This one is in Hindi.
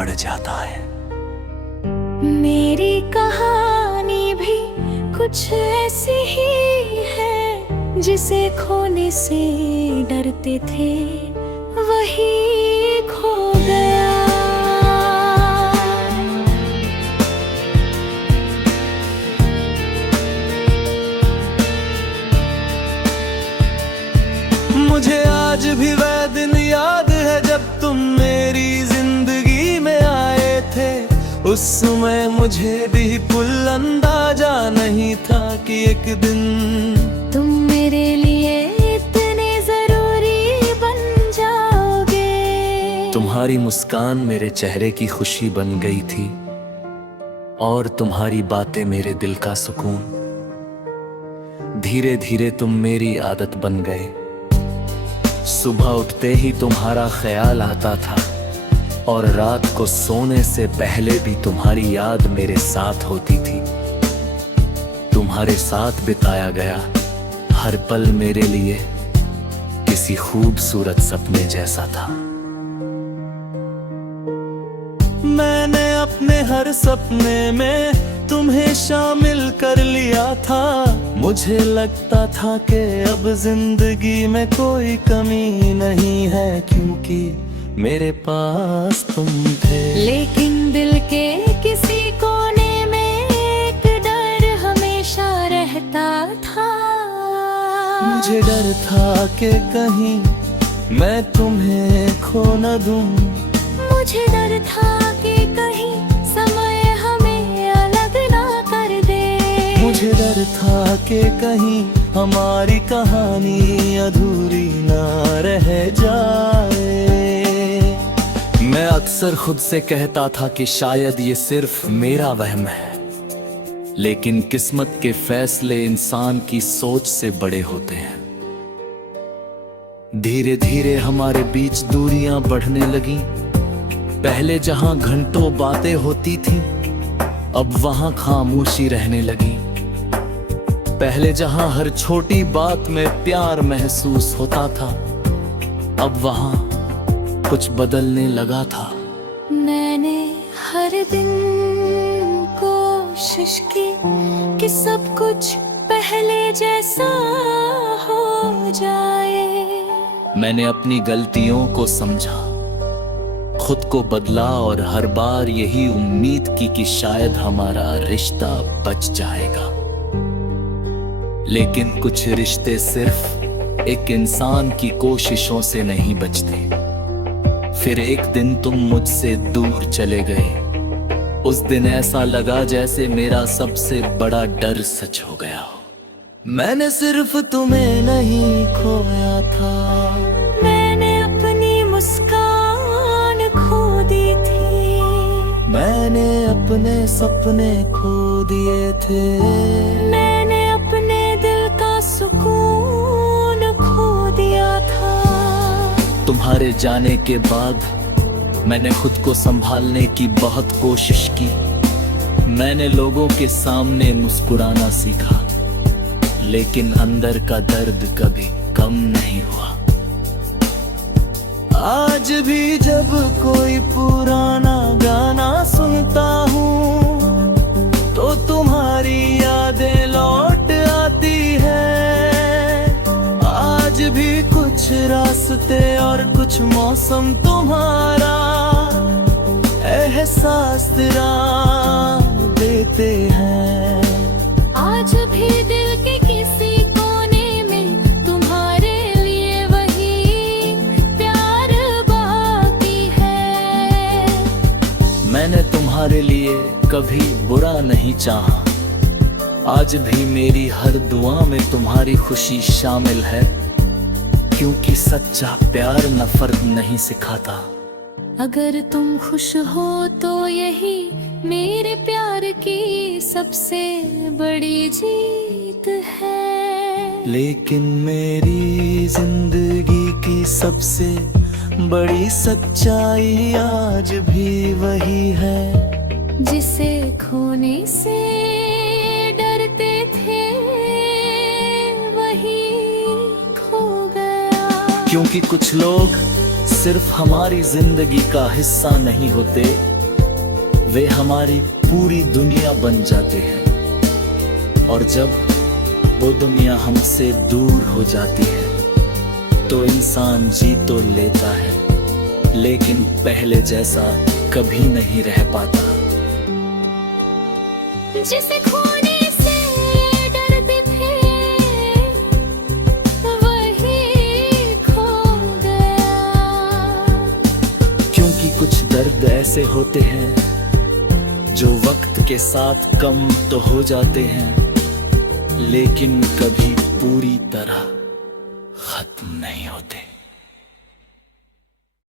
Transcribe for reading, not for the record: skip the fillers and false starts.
बढ़ जाता है। मेरी कहानी भी कुछ ऐसी ही है, जिसे खोने से डरते थे वही खो गया। मुझे आज भी वह दिन याद है जब तुम मेरी जिंदगी में आए थे। उस समय मुझे भी कुल अंदाजा नहीं था कि एक दिन तुम मेरे लिए इतने जरूरी बन जाओगे। तुम्हारी मुस्कान मेरे चेहरे की खुशी बन गई थी और तुम्हारी बातें मेरे दिल का सुकून। धीरे धीरे तुम मेरी आदत बन गए। सुबह उठते ही तुम्हारा ख्याल आता था और रात को सोने से पहले भी तुम्हारी याद मेरे साथ होती थी। तुम्हारे साथ बिताया गया हर पल मेरे लिए किसी खूबसूरत सपने जैसा था। मैंने अपने हर सपने में तुम्हें शामिल कर लिया था। मुझे लगता था कि अब जिंदगी में कोई कमी नहीं है, क्योंकि मेरे पास तुम थे। लेकिन दिल के किसी कोने में एक डर हमेशा रहता था। मुझे डर था कि कहीं मैं तुम्हें खो न दूं। मुझे डर था कि कहीं समय हमें अलग ना कर दे। मुझे डर था कि कहीं हमारी कहानी अधूरी ना रह जाए। मैं अक्सर खुद से कहता था कि शायद ये सिर्फ मेरा वहम है, लेकिन किस्मत के फैसले इंसान की सोच से बड़े होते हैं। धीरे धीरे हमारे बीच दूरियां बढ़ने लगी। पहले जहां घंटों बातें होती थी, अब वहां खामोशी रहने लगी। पहले जहां हर छोटी बात में प्यार महसूस होता था, अब वहां कुछ बदलने लगा था। मैंने हर दिन कोशिश की कि सब कुछ पहले जैसा हो जाए। मैंने अपनी गलतियों को समझा, खुद को बदला और हर बार यही उम्मीद की कि शायद हमारा रिश्ता बच जाएगा। लेकिन कुछ रिश्ते सिर्फ एक इंसान की कोशिशों से नहीं बचते। फिर एक दिन तुम मुझसे दूर चले गए। उस दिन ऐसा लगा जैसे मेरा सबसे बड़ा डर सच हो गया हो। मैंने सिर्फ तुम्हें नहीं खोया था, मैंने अपनी मुस्कान खो दी थी। मैंने अपने सपने खो दिए थे। मैंने अपने दिल का सुकून खो दिया था। तुम्हारे जाने के बाद मैंने खुद को संभालने की बहुत कोशिश की। मैंने लोगों के सामने मुस्कुराना सीखा, लेकिन अंदर का दर्द कभी कम नहीं हुआ। आज भी जब कोई पुराना गाना सुनता हूँ, तो तुम्हारी यादें लौट आती है। आज भी कुछ रास्ते और कुछ मौसम तुम्हारा एहसास तेरा देते हैं। आज भी दिल के किसी कोने में तुम्हारे लिए वही प्यार बाकी है। मैंने तुम्हारे लिए कभी बुरा नहीं चाहा। आज भी मेरी हर दुआ में तुम्हारी खुशी शामिल है, क्योंकि सच्चा प्यार नफरत नहीं सिखाता। अगर तुम खुश हो तो यही मेरे प्यार की सबसे बड़ी जीत है। लेकिन मेरी जिंदगी की सबसे बड़ी सच्चाई आज भी वही है, जिसे खोने से डरते थे वही खो गया। क्योंकि कुछ लोग सिर्फ हमारी जिंदगी का हिस्सा नहीं होते, वे हमारी पूरी दुनिया बन जाते हैं। और जब वो दुनिया हमसे दूर हो जाती है तो इंसान जी तो लेता है, लेकिन पहले जैसा कभी नहीं रह पाता। जिसे खोने से डरते थे वही खो गया। क्योंकि कुछ दर्द ऐसे होते हैं जो वक्त के साथ कम तो हो जाते हैं, लेकिन कभी पूरी तरह